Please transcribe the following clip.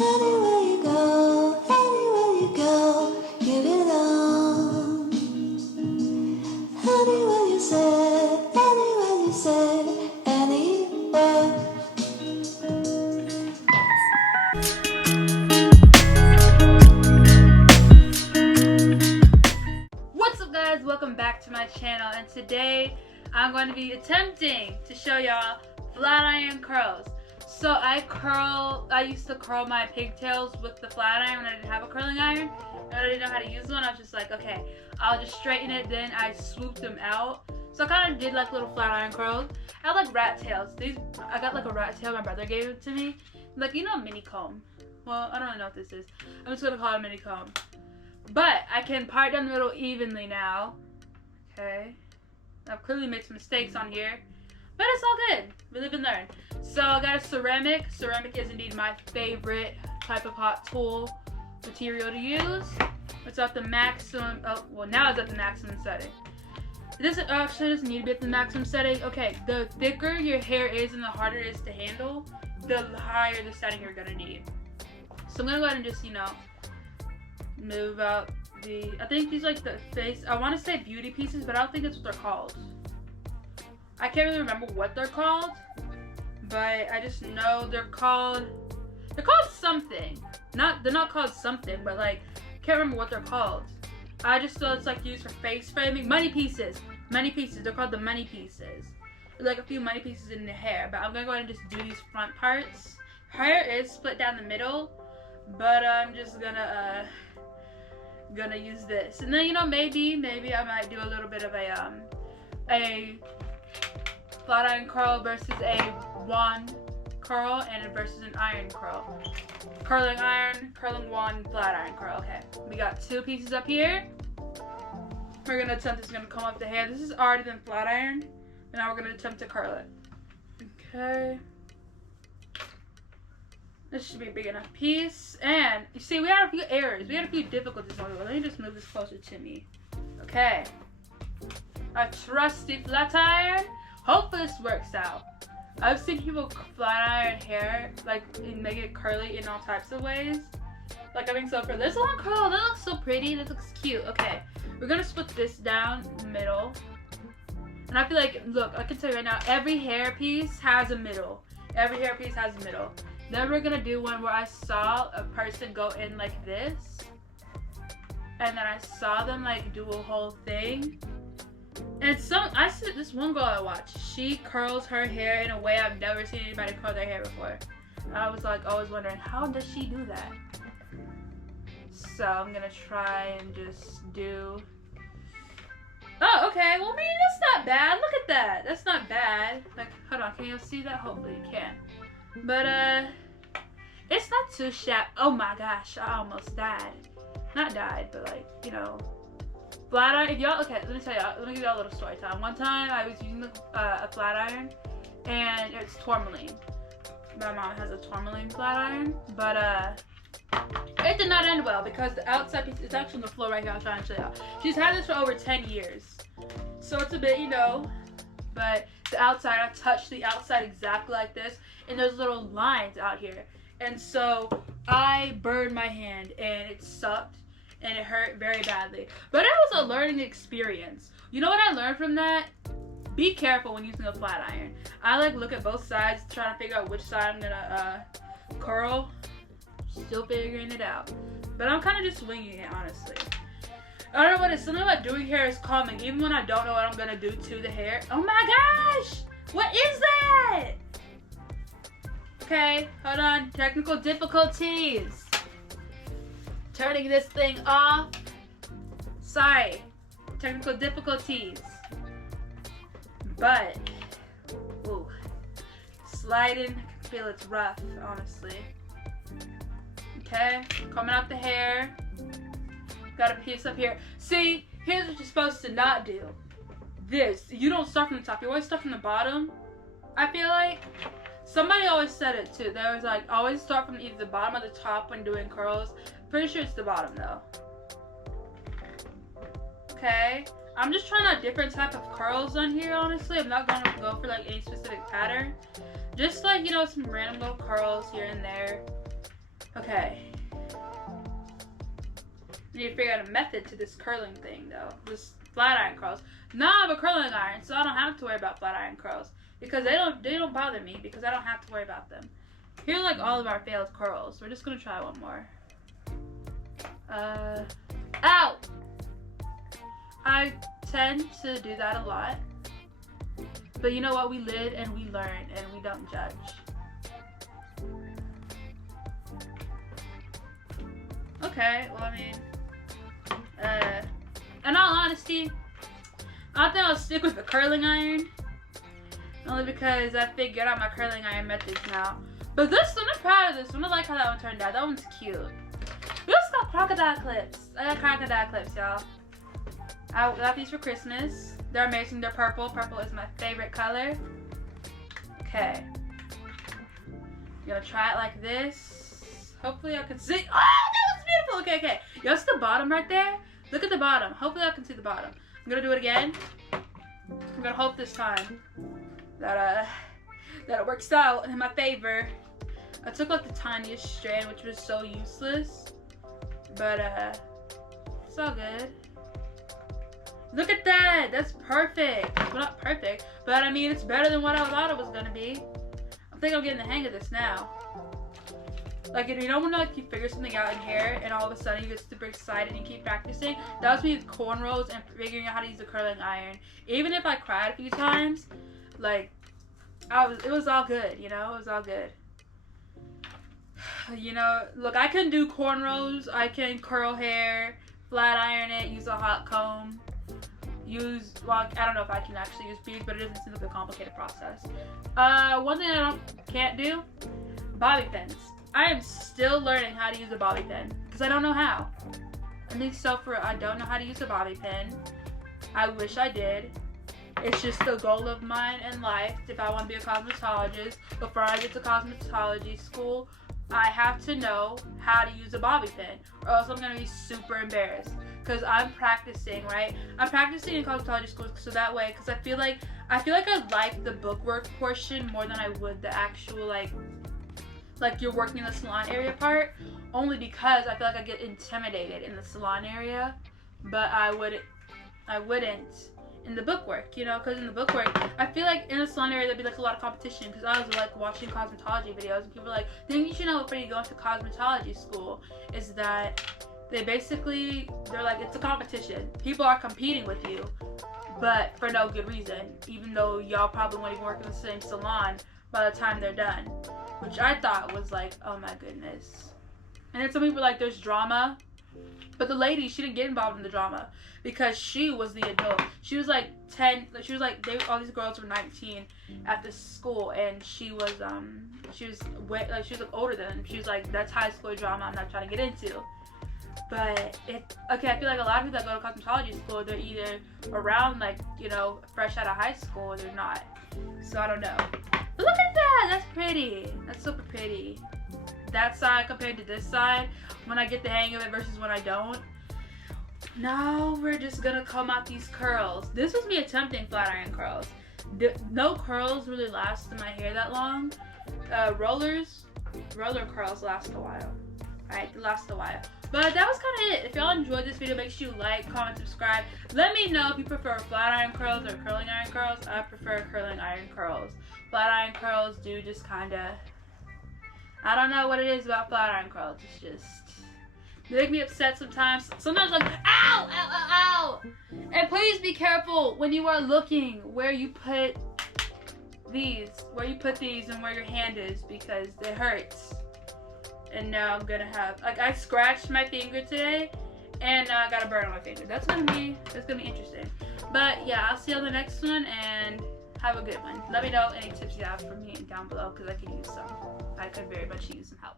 Anywhere you go, you belong. Anywhere you say, anywhere. What's up, guys? Welcome back to my channel, and today I'm going to be attempting to show y'all flat iron curls. So I used to curl my pigtails with the flat iron when I didn't have a curling iron, and I didn't know how to use one. I was just like, okay, I'll just straighten it, then I swooped them out. So I kind of did like little flat iron curls. I like rat tails. I got like a rat tail, my brother gave it to me. Like, you know, a mini comb. Well, I don't know what this is. I'm just gonna call it a mini comb. But I can part down the middle evenly now. Okay. I've clearly made some mistakes on here, but it's all good. We live and learn. So I got a ceramic. Ceramic is indeed my favorite type of hot tool material to use. It's at the maximum. Oh, well, now it's at the maximum setting. It doesn't need to be at the maximum setting. Okay, the thicker your hair is and the harder it is to handle, the higher the setting you're gonna need. So I'm gonna go ahead and just, move out I think these like the face, I want to say beauty pieces, but I don't think that's what they're called. I can't really remember what they're called, but I just know they're called something. They're not called something, but like, can't remember what they're called. I just know it's like used for face framing. Money pieces. They're called the money pieces. There's like a few money pieces in the hair, but I'm gonna go ahead and just do these front parts. Hair is split down the middle, but I'm just gonna use this, and then maybe I might do a little bit of a flat iron curl versus a wand curl, and versus an iron curl. Curling iron, curling wand, flat iron curl. Okay, we got two pieces up here. We're gonna attempt this. Gonna comb up the hair. This is already been flat ironed, and now we're gonna attempt to curl it. Okay. This should be a big enough piece. And you see, we had a few errors. We had a few difficulties. Let me just move this closer to me. Okay. A trusty flat iron. Hopefully this works out. I've seen people flat iron hair, like, and make it curly in all types of ways. Like, I think so. For this one curl, that looks so pretty. That looks cute. Okay. We're gonna split this down the middle. And I feel like, look, I can tell you right now, every hair piece has a middle. Every hair piece has a middle. Then we're gonna do one where I saw a person go in like this, and then I saw them like do a whole thing. And I see this one girl I watched. She curls her hair in a way I've never seen anybody curl their hair before. I was like always wondering, how does she do that? So I'm gonna try and just do. Oh, okay. Well, maybe that's not bad. Look at that. That's not bad. Like, hold on. Can you see that? Hopefully you can. But it's not too shabby. Oh my gosh, I almost died. Not died, but like, flat iron. If y'all, okay, let me tell y'all. Let me give y'all a little story time. One time I was using a flat iron, and it's tourmaline. My mom has a tourmaline flat iron, but it did not end well because the outside piece, it's actually on the floor right here. I'll try and show y'all. She's had this for over 10 years, so it's a bit, but the outside, I touched the outside exactly like this, and there's little lines out here, and so I burned my hand, and it sucked, and it hurt very badly. But it was a learning experience. You know what I learned from that? Be careful when using a flat iron. I like look at both sides, trying to figure out which side I'm gonna curl. Still figuring it out, but I'm kind of just winging it, honestly. I don't know what it's something about doing hair is calming, even when I don't know what I'm gonna do to the hair. Oh my gosh! What is that? Okay, hold on. Technical difficulties. Turning this thing off. Sorry. Technical difficulties. But, ooh, sliding. I can feel it's rough, honestly. Okay, combing out the hair. Got a piece up here. See, here's what you're supposed to not do. This, you don't start from the top. You always start from the bottom. I feel like somebody always said it too. There was like, always start from either the bottom or the top when doing curls. Pretty sure it's the bottom though. Okay, I'm just trying out different type of curls on here, honestly. I'm not going to go for like any specific pattern. Just like, some random little curls here and there. Okay. Okay. I need to figure out a method to this curling thing though. This flat iron curls. Now I have a curling iron, so I don't have to worry about flat iron curls. Because they don't bother me because I don't have to worry about them. Here are like all of our failed curls. We're just gonna try one more. Ow! I tend to do that a lot. But you know what? We live and we learn and we don't judge. Okay, well I mean, in all honesty, I think I'll stick with the curling iron. Only because I figured out my curling iron methods now. But this one, I'm proud of this one. I like how that one turned out. That one's cute. We also got crocodile clips. I got crocodile clips, y'all. I got these for Christmas. They're amazing. They're purple. Purple is my favorite color. Okay. I'm gonna try it like this. Hopefully I can see. Oh, that looks beautiful. Okay, okay. Y'all see the bottom right there? Look at the bottom. Hopefully I can see the bottom. I'm gonna do it again. I'm gonna hope this time that it works out in my favor. I took like the tiniest strand, which was so useless, but it's all good. Look at that. That's perfect. Well, not perfect, but I mean it's better than what I thought it was gonna be. I think I'm getting the hang of this now. Like, you know when like you figure something out in hair and all of a sudden you get super excited and you keep practicing? That was me with cornrows and figuring out how to use the curling iron. Even if I cried a few times, like it was all good, you know? It was all good. You know, look, I can do cornrows, I can curl hair, flat iron it, use a hot comb, well, I don't know if I can actually use beads, but it doesn't seem like a complicated process. One thing I can't do, bobby pins. I am still learning how to use a bobby pin because I don't know how. I mean, so for I don't know how to use a bobby pin. I wish I did. It's just a goal of mine in life. If I want to be a cosmetologist, before I get to cosmetology school, I have to know how to use a bobby pin, or else I'm gonna be super embarrassed. Cause I'm practicing, right? I'm practicing in cosmetology school, so that way, cause I feel like I like the bookwork portion more than I would the actual like you're working in the salon area part, only because I feel like I get intimidated in the salon area, but I wouldn't in the bookwork, you know, because in the bookwork, I feel like in the salon area there'd be like a lot of competition, because I was like watching cosmetology videos and people were like, the thing you should know before you go into cosmetology school is that they're like, it's a competition. People are competing with you, but for no good reason, even though y'all probably won't even work in the same salon by the time they're done, which I thought was like, oh my goodness. And then some people were like, there's drama, but the lady, she didn't get involved in the drama because she was the adult. She was like 10, she was like, all these girls were 19 at this school, and she was like older than them. She was like, that's high school drama I'm not trying to get into. But I feel like a lot of people that go to cosmetology school, they're either around like, you know, fresh out of high school, or they're not. So I don't know. But look at that, that's pretty. That's super pretty. That side compared to this side, when I get the hang of it versus when I don't. Now we're just gonna comb out these curls. This was me attempting flat iron curls. No curls really last in my hair that long. Roller curls last a while. Alright, they last a while. But that was kind of it. If y'all enjoyed this video, make sure you like, comment, subscribe. Let me know if you prefer flat iron curls or curling iron curls. I prefer curling iron curls. Flat iron curls do just kind of, I don't know what it is about flat iron curls. It's just, they make me upset sometimes. Sometimes like, ow, ow, ow, ow. And please be careful when you are looking where you put these and where your hand is, because it hurts. And now I'm gonna have, like, I scratched my finger today, and now I got a burn on my finger. That's gonna be interesting. But yeah, I'll see you on the next one, and have a good one. Let me know any tips you have for me down below, because I could use some. I could very much use some help.